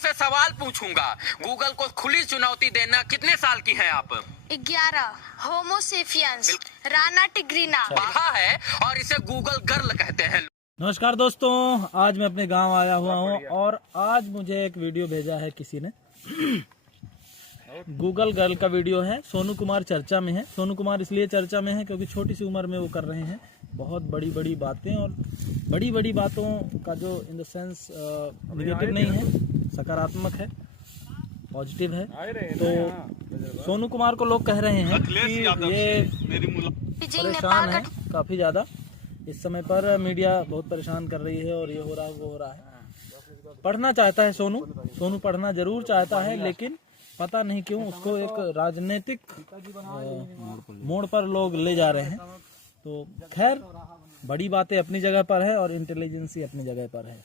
से सवाल पूछूंगा, गूगल को खुली चुनौती देना। कितने साल की हैं आप? 11। होमोसेपियंस राना टिग्रीना पढ़ा है और इसे गूगल गर्ल कहते हैं। नमस्कार दोस्तों, आज मैं अपने गांव आया हुआ हूं और आज मुझे एक वीडियो भेजा है किसी ने। गूगल गर्ल का वीडियो है। सोनू कुमार चर्चा में है। सोनू कुमार इसलिए चर्चा में है क्योंकि छोटी सी उम्र में वो कर रहे हैं बहुत बड़ी बड़ी बातें, और बड़ी बड़ी बातों का जो इन द सेंस निगेटिव नहीं है, सकारात्मक है, पॉजिटिव है। तो सोनू कुमार को लोग कह रहे हैं कि ये परेशान है काफ़ी ज़्यादा। इस समय पर मीडिया बहुत परेशान कर रही है और ये हो रहा है, वो हो रहा है। पढ़ना चाहता है सोनू पढ़ना जरूर चाहता है, लेकिन पता नहीं क्यों उसको एक राजनीतिक मोड़ पर लोग ले जा रहे हैं। तो खैर, बड़ी बातें अपनी जगह पर है और इंटेलिजेंसी अपनी जगह पर है,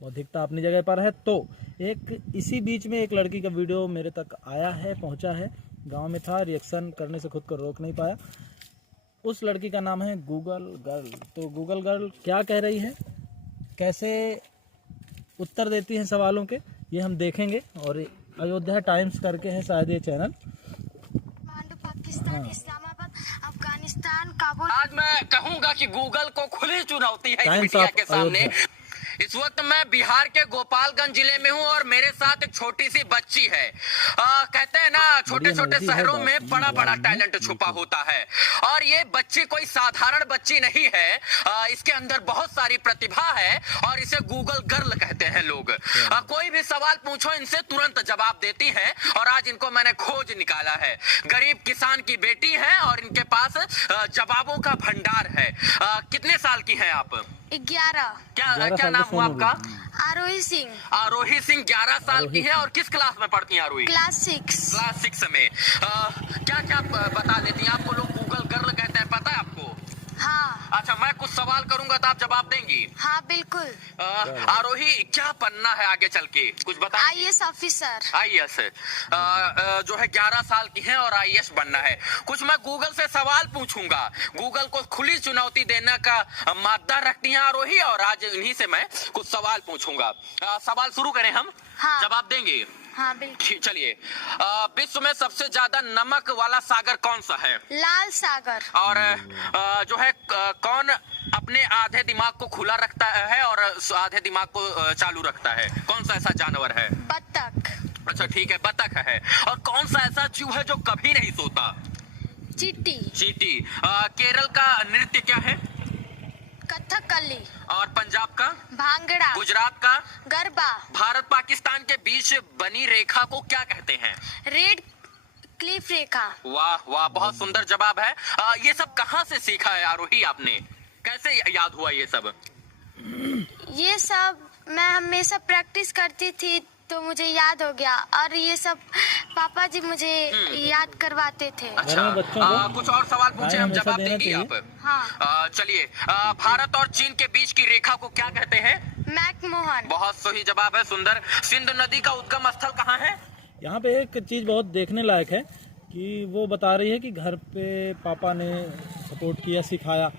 बौद्धिकता अपनी जगह पर है। तो एक इसी बीच में एक लड़की का वीडियो मेरे तक आया है, पहुंचा है। गांव में था, रिएक्शन करने से खुद को रोक नहीं पाया। उस लड़की का नाम है गूगल गर्ल। तो गूगल गर्ल क्या कह रही है, कैसे उत्तर देती हैं सवालों के, ये हम देखेंगे। और अयोध्या टाइम्स करके है शायद ये चैनल। पाकिस्तान, इस्लामाबाद, अफगानिस्तान, काबुल। आज मैं कहूंगा कि गूगल को खुली चुनौती है इस मीडिया के सामने। इस वक्त मैं बिहार के गोपालगंज जिले में हूं और मेरे साथ एक छोटी सी बच्ची है। कहते हैं ना, छोटे छोटे शहरों में बड़ा बड़ा टैलेंट छुपा होता है, और ये बच्ची कोई साधारण बच्ची नहीं है। इसके अंदर बहुत सारी प्रतिभा है और इसे गूगल गर्ल कहते हैं लोग। कोई भी सवाल पूछो, इनसे तुरंत जवाब देती हैं। और आज इनको मैंने खोज निकाला है। गरीब किसान की बेटी है और इनके पास जवाबों का भंडार है। कितने साल की हैं आप? 11। क्या नाम हुआ आपका? आरोही सिंह। आरोही सिंह 11 साल की है। और किस क्लास में पढ़ती हैं आरोही? क्लास 6। क्लास 6 में। क्या क्या बता देती हैं? आपको लोग गूगल गर्ल कहते हैं, पता है आपको? हाँ। अच्छा, मैं कुछ सवाल करूंगा तो आप जवाब देंगी? हाँ बिल्कुल। आरोही, क्या बनना है आगे चल के, कुछ बताइए। IAS officer. आईएएस जो है 11 साल की है और आईएएस बनना है। कुछ मैं गूगल से सवाल पूछूंगा, गूगल को खुली चुनौती देने का मादा रखती हैं आरोही, और आज इन्हीं से मैं कुछ सवाल पूछूंगा। सवाल शुरू करें हम? हाँ। जवाब देंगे? हाँ बिल्कुल। चलिए, विश्व में सबसे ज्यादा नमक वाला सागर कौन सा है? लाल सागर। और जो है कौन अपने आधे दिमाग को खुला रखता है और आधे दिमाग को चालू रखता है? कौन सा ऐसा जानवर है? बत्तख। अच्छा ठीक है, बतख है। और कौन सा ऐसा जीव है जो कभी नहीं सोता? चींटी। चींटी। केरल का नृत्य क्या है? कथकली। और पंजाब का? भांगड़ा। गुजरात का? गरबा। भारत पाकिस्तान के बीच बनी रेखा को क्या कहते हैं? रेड क्लिफ रेखा। वाह वाह, बहुत सुंदर जवाब है। ये सब कहाँ से सीखा है आरोही आपने? कैसे याद हुआ ये सब? ये सब मैं हमेशा प्रैक्टिस करती थी तो मुझे याद हो गया, और ये सब पापा जी मुझे याद करवाते थे। अच्छा, कुछ और सवाल पूछे, हम जवाब देंगी आप? हाँ। चलिए, भारत और चीन के बीच की रेखा को क्या कहते हैं? मैकमोहन। बहुत सही जवाब है, सुंदर। सिंधु नदी का उद्गम स्थल कहाँ है? यहाँ पे एक चीज़ बहुत देखने लायक है कि वो बता रही है कि घर पे पापा ने सपोर्ट किया, सिखाया।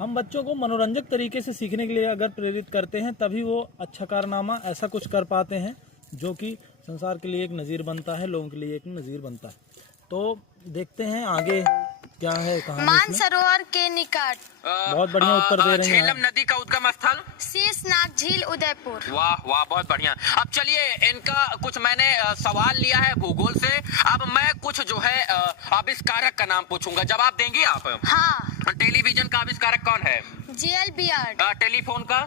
हम बच्चों को मनोरंजक तरीके से सीखने के लिए अगर प्रेरित करते हैं, तभी वो अच्छा कारनामा ऐसा कुछ कर पाते हैं जो कि संसार के लिए एक नज़ीर बनता है, लोगों के लिए एक नज़ीर बनता है। तो देखते हैं आगे क्या है कहानी। मानसरोवर के निकट। बहुत बढ़िया उत्तर दे रही हैं। झेलम नदी का उद्गम स्थल? शेषनाग झील, उदयपुर। वाह वाह, बहुत बढ़िया। अब चलिए, इनका कुछ मैंने सवाल लिया है भूगोल से। अब मैं कुछ जो है आविष्कारक का नाम पूछूंगा, जवाब देंगी आप? हाँ। टेलीविजन का आविष्कारक कौन है? J L Baird. टेलीफोन का?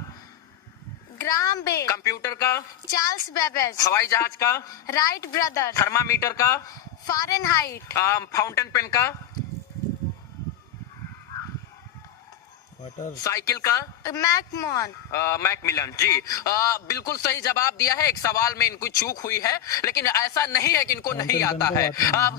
Graham Bell. कंप्यूटर का? Charles Babbage. हवाई जहाज का? Wright brothers. थर्मामीटर का? फारेनहाइट। फाउंटेन पेन का? साइकिल का? मैकमोहन। मैकमिलन जी। बिल्कुल सही जवाब दिया है। एक सवाल में इनको चूक हुई है, लेकिन ऐसा नहीं है कि इनको नहीं आता है।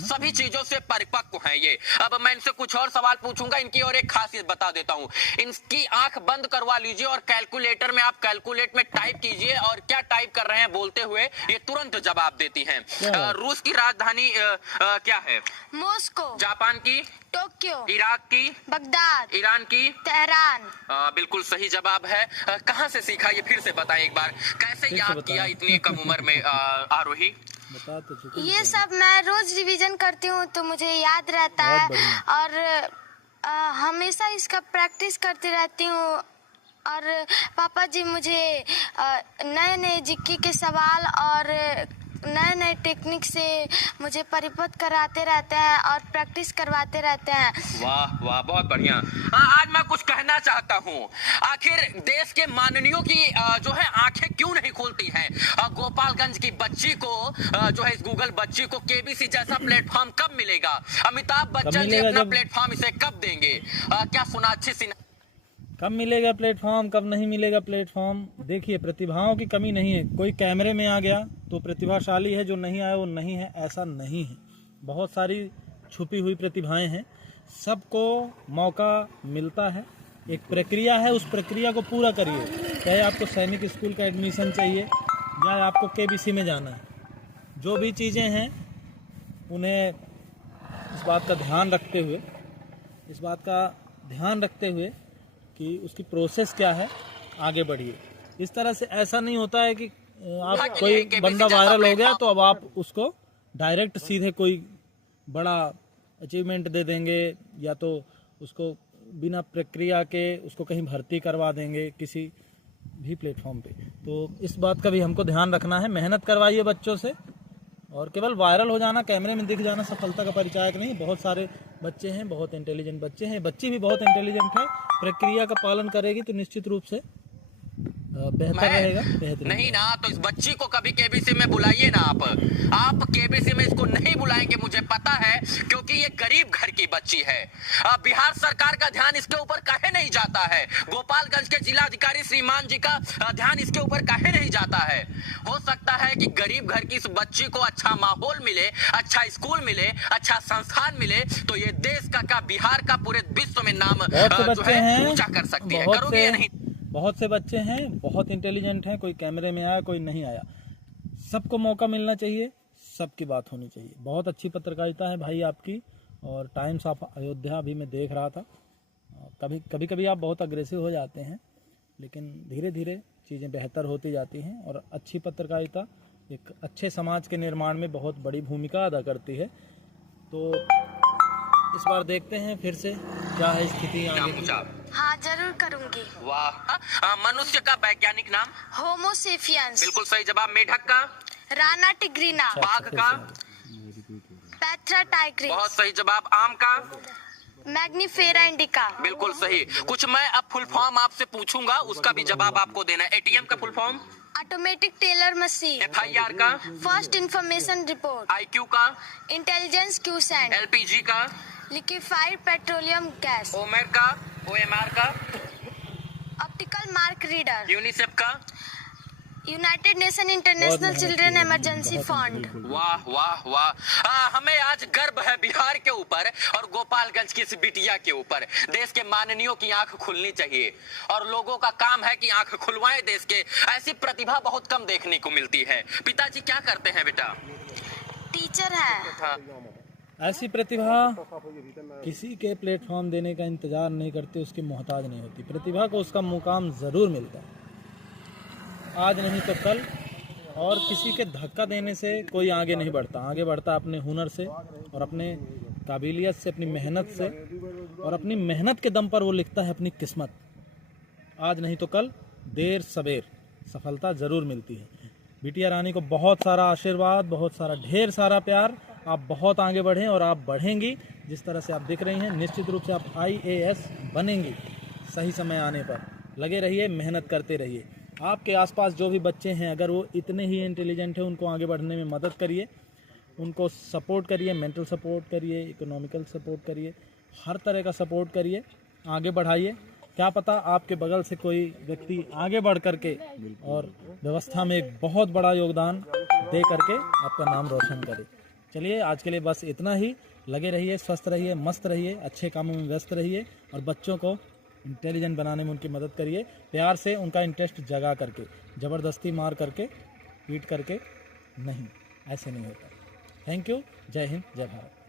सभी चीजों से परिपक्व हैं ये। अब मैं इनसे कुछ और सवाल पूछूंगा। इनकी और एक खासियत बता देता हूँ। इनकी आंख बंद करवा लीजिए और कैलकुलेटर में आप कैलकुलेट में टाइप कीजिए, और क्या टाइप कर रहे हैं बोलते हुए, ये तुरंत जवाब देती हैं। रूस की राजधानी क्या है? मॉस्को। जापान की? टोक्यो, इराक की, बगदाद, ईरान की, तेहरान। बिल्कुल सही जवाब है। कहाँ से सीखा ये फिर से बताएं एक बार, कैसे फिर से याद बताएं। किया इतनी कम उम्र में आरोही? बता तो चुके हैं। ये सब मैं रोज रिवीजन करती हूँ तो मुझे याद रहता बहुत है बढ़िया। और हमेशा इसका प्रैक्टिस करती रहती हूँ। और पापा जी मुझे नए नए जीके के सवाल और नए नए टेक्निक से मुझे परिपथ कराते रहते हैं और प्रैक्टिस करवाते रहते हैं। वाह वाह, बहुत बढ़िया। आज मैं कुछ कहना चाहता हूँ, आखिर देश के माननीयों की जो है आंखें क्यों नहीं खुलती हैं? गोपालगंज की बच्ची को जो है इस गूगल बच्ची को केबीसी जैसा प्लेटफॉर्म कब मिलेगा? अमिताभ बच्चन जी मिलेगा अपना जब- प्लेटफॉर्म इसे कब देंगे? क्या सोनाक्षी सिन्हा कब मिलेगा प्लेटफॉर्म, कब नहीं मिलेगा प्लेटफॉर्म? देखिए, प्रतिभाओं की कमी नहीं है। कोई कैमरे में आ गया तो प्रतिभाशाली है, जो नहीं आया वो नहीं है, ऐसा नहीं है। बहुत सारी छुपी हुई प्रतिभाएं हैं, सबको मौका मिलता है। एक प्रक्रिया है, उस प्रक्रिया को पूरा करिए। चाहे आपको सैनिक स्कूल का एडमिशन चाहिए या आपको केबीसी में जाना है, जो भी चीज़ें हैं उन्हें इस बात का ध्यान रखते हुए कि उसकी प्रोसेस क्या है, आगे बढ़िए। इस तरह से ऐसा नहीं होता है कि आप कोई बंदा वायरल हो गया तो अब आप उसको डायरेक्ट सीधे कोई बड़ा अचीवमेंट दे देंगे या तो उसको बिना प्रक्रिया के उसको कहीं भर्ती करवा देंगे किसी भी प्लेटफॉर्म पे। तो इस बात का भी हमको ध्यान रखना है। मेहनत करवाइए बच्चों से, और केवल वायरल हो जाना, कैमरे में दिख जाना सफलता का परिचायक नहीं। बहुत सारे बच्चे हैं, बहुत इंटेलिजेंट बच्चे हैं, बच्ची भी बहुत इंटेलिजेंट है। प्रक्रिया का पालन करेगी तो निश्चित रूप से बेहतर रहेगा, बेहतर नहीं ना, तो इस बच्ची को कभी केबीसी में बुलाइए ना। आप केबीसी में इसको नहीं बुलाएंगे, मुझे पता है, क्योंकि ये गरीब घर की बच्ची है। बिहार सरकार का ध्यान इसके ऊपर काहे नहीं जाता है? गोपालगंज के जिलाधिकारी श्रीमान जी का ध्यान इसके ऊपर काहे नहीं जाता है? हो सकता है कि गरीब घर की इस बच्ची को अच्छा माहौल मिले, अच्छा स्कूल मिले, अच्छा संस्थान मिले, तो ये देश का क्या बिहार का पूरे विश्व में नाम जो है ऊंचा कर सकती है। करोगे या नहीं? बहुत से बच्चे हैं, बहुत इंटेलिजेंट हैं। कोई कैमरे में आया, कोई नहीं आया। सबको मौका मिलना चाहिए, सबकी बात होनी चाहिए। बहुत अच्छी पत्रकारिता है भाई आपकी। और टाइम्स ऑफ अयोध्या भी मैं देख रहा था। कभी कभी आप बहुत अग्रेसिव हो जाते हैं, लेकिन धीरे धीरे चीज़ें बेहतर होती जाती हैं। और अच्छी पत्रकारिता एक अच्छे समाज के निर्माण में बहुत बड़ी भूमिका अदा करती है। तो इस बार देखते हैं फिर से क्या है स्थिति आगे की। हाँ, जरूर करूँगी। वाह। मनुष्य का वैज्ञानिक नाम? होमो सेपियंस। बिल्कुल सही जवाब। मेढक का? राना टिग्रिना। बाघ का? पैथरा टाइग्रिस। बहुत सही जवाब। आम का? Mangifera indica. बिल्कुल सही। कुछ मैं अब फुल फॉर्म आपसे पूछूंगा, उसका भी जवाब आपको देना है। एटीएम का full form? Automatic teller machine. FIR का? First information report. आईक्यू का? Intelligence quotient. एलपीजी का? Liquefied petroleum gas. ओमेर का? ओएमआर का? Optical mark reader. यूनिसेफ का? United Nation International Children Emergency Fund. वाह वाह वाह। हमें आज गर्व है बिहार के ऊपर और गोपालगंज की इस बिटिया के ऊपर। देश के माननीयों की आंख खुलनी चाहिए और लोगों का काम है कि आंख खुलवाएं देश के। ऐसी प्रतिभा बहुत कम देखने को मिलती है। पिताजी क्या करते हैं बेटा? टीचर है। हाँ। ऐसी प्रतिभा किसी के प्लेटफॉर्म देने का इंतजार नहीं करती, उसकी मोहताज नहीं होती। प्रतिभा को उसका मुकाम ज़रूर मिलता है, आज नहीं तो कल। और किसी के धक्का देने से कोई आगे नहीं बढ़ता। आगे बढ़ता अपने हुनर से और अपने काबिलियत से, अपनी मेहनत से। और अपनी मेहनत के दम पर वो लिखता है अपनी किस्मत। आज नहीं तो कल, देर सवेर सफलता ज़रूर मिलती है। बिटिया रानी को बहुत सारा आशीर्वाद, बहुत सारा ढेर सारा प्यार। आप बहुत आगे बढ़ें और आप बढ़ेंगी। जिस तरह से आप दिख रही हैं, निश्चित रूप से आप IAS बनेंगी। सही समय आने पर लगे रहिए, मेहनत करते रहिए। आपके आसपास जो भी बच्चे हैं, अगर वो इतने ही इंटेलिजेंट हैं, उनको आगे बढ़ने में मदद करिए, उनको सपोर्ट करिए, मेंटल सपोर्ट करिए, इकोनॉमिकल सपोर्ट करिए, हर तरह का सपोर्ट करिए, आगे बढ़ाइए। क्या पता आपके बगल से कोई व्यक्ति आगे बढ़ करके और व्यवस्था में एक बहुत बड़ा योगदान दे करके आपका नाम रोशन करे। चलिए, आज के लिए बस इतना ही। लगे रहिए, स्वस्थ रहिए, मस्त रहिए, अच्छे कामों में व्यस्त रहिए और बच्चों को इंटेलिजेंट बनाने में उनकी मदद करिए। प्यार से उनका इंटरेस्ट जगा करके, ज़बरदस्ती मार करके, पीट करके नहीं, ऐसे नहीं होता। Thank you. जय हिंद, जय भारत।